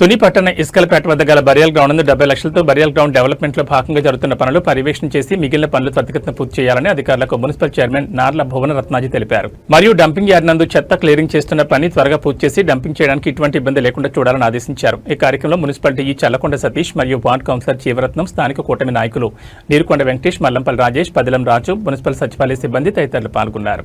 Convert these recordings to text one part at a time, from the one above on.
తుని పట్టణ ఇస్కల్పేట వద్ద గల బరియల్ గ్రౌండ్ నందు డెబ్బై లక్షలతో బరియల్ గ్రౌండ్ డెవలప్మెంట్లో భాగంగా జరుగుతున్న పనులు పర్యవేక్షణ చేసి మిగిలిన పనులు త్వరితగతిన పూర్తి చేయాలని అధికారులకు మున్సిపల్ చైర్మన్ నార్ల భువన రత్నాజీ తెలిపారు. మరియు డంపింగ్ యార్డ్ నందు చెత్త క్లియరింగ్ చేస్తున్న పని త్వరగా పూర్తి చేసి డంపింగ్ చేయడానికి ఎటువంటి ఇబ్బంది లేకుండా చూడాలని ఆదేశించారు. ఈ కార్యక్రమంలో మున్సిపాలిటీ ఈ చల్లకొండ సతీష్ మరియు వార్డ్ కౌన్సిలర్ జీవరత్నం స్థానిక కూటమి నాయకులు నీరుకొండ వెంకటేష్ మల్లంపల్లి రాజేష్ పదిలం రాజు మున్సిపల్ సచివాలయ సిబ్బంది తదితరులు పాల్గొన్నారు.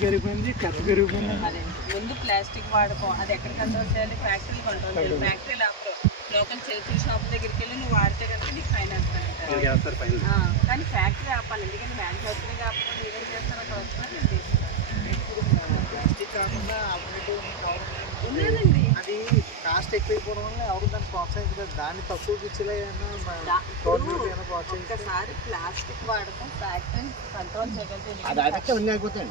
పెరిగిపోయింది ఖర్చు పెరిగిపోయింది ముందు ప్లాస్టిక్ వాడకం అది ఎక్కడ కంట్రోల్ చేయాలి? ఫ్యాక్టరీ కంట్రోల్ చేయాలి. ఫ్యాక్టరీ లేకపోతే లోకల్ చేతుల షాప్ దగ్గరికి వెళ్ళి నువ్వు వాడితే కనుక నీకు ఫైన్ వేస్తారు కానీ ఫ్యాక్టరీ ఆపాలి. ఎందుకంటే మ్యానుఫ్యాక్చరింగ్ ఆపకుండా ఏదైనా చేస్తారో? వస్తున్నారు ప్లాస్టిక్ కాకుండా ఉన్నదండి. కాస్ట్ ఎక్కువైపోవడం వల్ల ఎవరు దాన్ని ప్రోత్సహించలేదు. దాన్ని తక్కువ ఇచ్చేలా ప్లాస్టిక్ వాడకం ఫ్యాక్టరీ కంట్రోల్ చేయగలిగితే